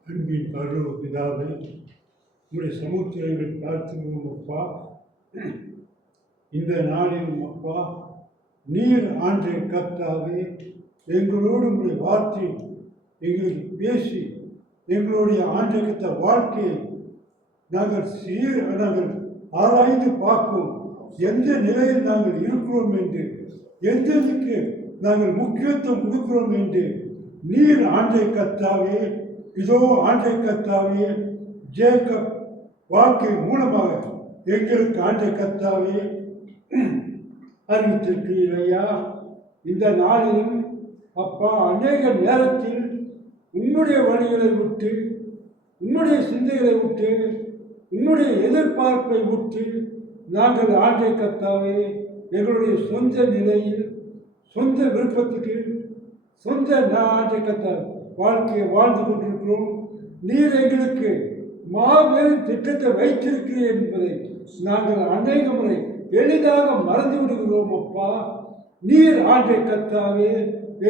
அன்பின் பரலோக பிதாவே, உங்களுடைய சமுத்திரங்கள் பிரார்த்தனையும் அப்பா, இந்த நாளிலும் அப்பா, நீர் ஆண்டை கர்த்தாவே எங்களோடு உங்களுடைய வார்த்தை எங்களுக்கு பேசி எங்களுடைய ஆண்டை வாழ்க்கையை நாங்கள் ஆராய்ந்து பார்ப்போம். எந்த நிலையில் நாங்கள் இருக்கிறோம் என்று, எந்ததுக்கு நாங்கள் முக்கியத்துவம் கொடுக்கிறோம் என்று நீர் ஆண்டை கர்த்தாவே, இதோ ஆண்டை கர்த்தாவே, ஜேக்கப் வாழ்க்கை மூலமாக எங்களுக்கு ஆண்ட கர்த்தாவே அறிவித்திருக்கிறீர் ஐயா. இந்த நாளிலும் அப்பா அநேக நேரத்தில் உன்னுடைய வழிகளை விட்டு, உன்னுடைய சிந்தைகளை விட்டு, உன்னுடைய எதிர்பார்ப்பை விட்டு நாங்கள் ஆண்டை கர்த்தாவே எங்களுடைய சொந்த நிலையில், சொந்த விருப்பத்துக்கு, சொந்த ஆண்டை கர்த்தாவே வாழ்க்கையை வாழ்ந்து கொண்டிருக்கிறோம். நீர் எங்களுக்கு மாபெரும் திட்டத்தை வைத்திருக்கிறீர் என்பதை நாங்கள் அநேக முறை எளிதாக மறந்து விடுகிறோம் அப்பா. நீர் ஆண்டை கர்த்தாவே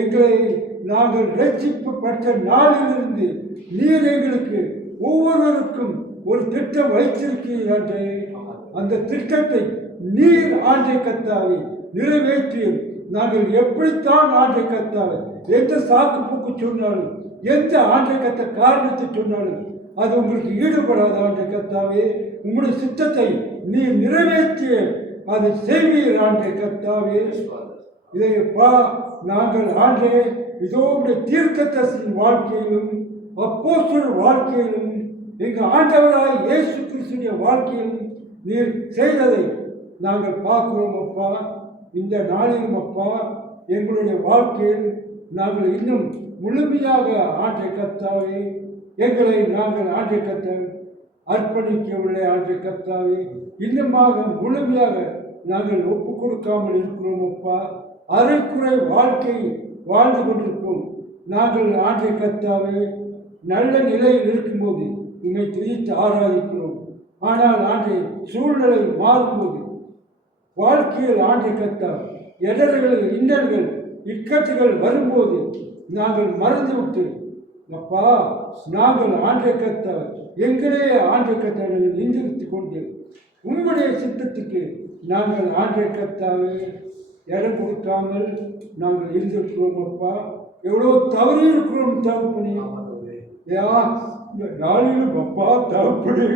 எங்களை நாங்கள் ரட்சிப்பு பெற்ற நாளிலிருந்து நீர் எங்களுக்கு ஒவ்வொருவருக்கும் ஒரு திட்டம் வைத்திருக்கிறீர்களே. அந்த திட்டத்தை நீர் ஆண்டை கர்த்தாவே நிறைவேற்றீர். நாங்கள் எப்படித்தான் ஆண்டை கர்த்தாவே எந்த சாக்கு போக்கு சொன்னாலும், எந்த ஆண்டை கத்த காரணத்தை சொன்னாலும் அது உங்களுக்கு ஈடுபடாத ஆண்டை கர்த்தாவே. உங்களுடைய சித்தத்தை நீர் நிறைவேற்றிய அதை செய்வீர் ஆண்டை கர்த்தாவே. இதைப்பா நாங்கள் ஆண்டே இதோ தீர்க்கதரிசியின் வாழ்க்கையிலும் அப்போஸ்தலர் வாழ்க்கையிலும் எங்கள் ஆண்டவராய் இயேசு கிறிஸ்துவின் வாழ்க்கையிலும் நீர் செய்ததை நாங்கள் பார்க்கிறோம் அப்பா. இந்த நாளிலும் அப்பா எங்களுடைய வாழ்க்கையில் நாங்கள் இன்னும் முழுமையாக ஆண்டை கர்த்தாவே எங்களை நாங்கள் ஆண்டை கர்த்தாவே அர்ப்பணிக்கவில்லை. ஆண்டை கர்த்தாவே இன்னுமாக முழுமையாக நாங்கள் ஒப்பு கொடுக்காமல் இருக்கிறோம் அப்பா. அரைக்குறை வாழ்க்கை வாழ்ந்து கொண்டிருக்கிறோம். நாங்கள் ஆண்டை கர்த்தாவே நல்ல நிலையில் இருக்கும்போது உண்மை துதித்து ஆராதிக்கிறோம். ஆனால் ஆண்டை சூழ்நிலை மாறும்போது வாழ்க்கையில் ஆண்டை கர்த்தாவே இடர்கள், இன்னல்கள், இக்கட்டுகள் வரும்போது நாங்கள் மறந்துவிட்டு அப்பா நாங்கள் ஆண்டை கர்த்தாவே எங்களே ஆண்டை கர்த்தாவை எந்திரித்து கொண்டு உங்களுடைய சித்தத்துக்கு நாங்கள் ஆண்டை கர்த்தாவே இடம் கொடுக்காமல் நாங்கள் இருந்திருக்கிறோம் அப்பா. எவ்வளோ தவறி இருக்கிறோம் தகப்பனே. இந்த நாளிலும் அப்பா தகப்பனே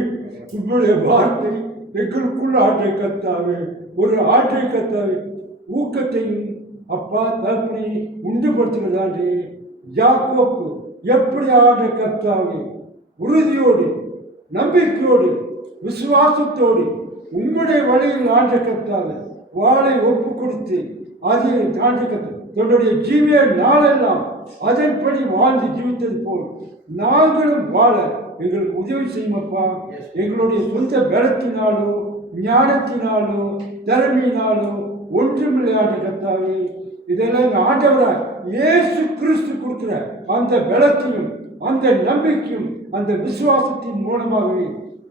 உங்களுடைய வார்த்தை எங்களுக்குள்ள ஆண்டை கர்த்தாவே ஒரு ஆண்டை கர்த்தாவே ஊக்கத்தையும் அப்பா தகப்பனே உண்டுபடுத்துகிறதாண்டே. யாக்கோப்பு எப்படி ஆண்டை கர்த்தாவே உறுதியோடு, நம்பிக்கையோடு, விசுவாசத்தோடு உங்களுடைய வழியில் ஆண்டை கர்த்தாவே வாளை ஒப்பு கொடுத்து அதில் ஆண்டை கர்த்தாவே தன்னுடைய ஜீவிய நாளெல்லாம் அதன்படி வாழ்ந்து ஜீவித்தது போல் நாங்களும் வாழ எங்களுக்கு உதவி செய்யுமப்பா. எங்களுடைய சொந்த பலத்தினாலோ ஞானத்தினாலோ திறமையினாலோ ஒன்றுமில்லை ஆண்டை கர்த்தாவே. இதெல்லாம் ஆண்டவராய் இயேசு கிறிஸ்து கொடுக்கிற அந்த பலத்தையும் அந்த நம்பிக்கையும் அந்த விசுவாசத்தின் மூலமாகவே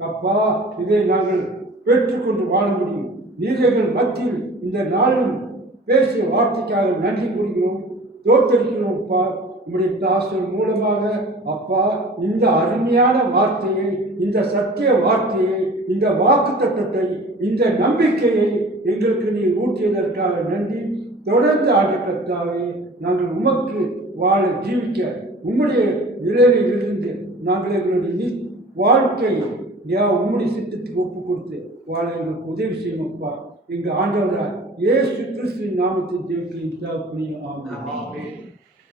அப்பா இதை நாங்கள் பெற்றுக்கொண்டு வாழ முடியும். நீர்கள் மத்தியில் இந்த நாளும் பேசிய வார்த்தைக்காக நன்றி கூறுகிறோம், தோற்றடிக்கிறோம் அப்பா. உங்களுடைய தாசர் மூலமாக அப்பா இந்த அருமையான வார்த்தையை, இந்த சத்திய வார்த்தையை, இந்த வாக்கு தத்தத்தை, இந்த நம்பிக்கையை எங்களுக்கு நீ ஊற்றியதற்காக நன்றி. தொடர்ந்து ஆண்டை கர்த்தாவே நாங்கள் உமக்கு வாழ ஜீவிக்க உம்முடைய நிலையில் இருந்து நாங்கள் எங்களுடைய வாழ்க்கையை உம்முடைய சித்தத்துக்கு ஒப்பு கொடுத்து வாழ எங்களுக்கு உதவி செய்யும் அப்பா. எங்கள் ஆண்டவராக இயேசு கிறிஸ்துவின் நாமத்தில் ஜெயிக்கிறேன். ஆமென்.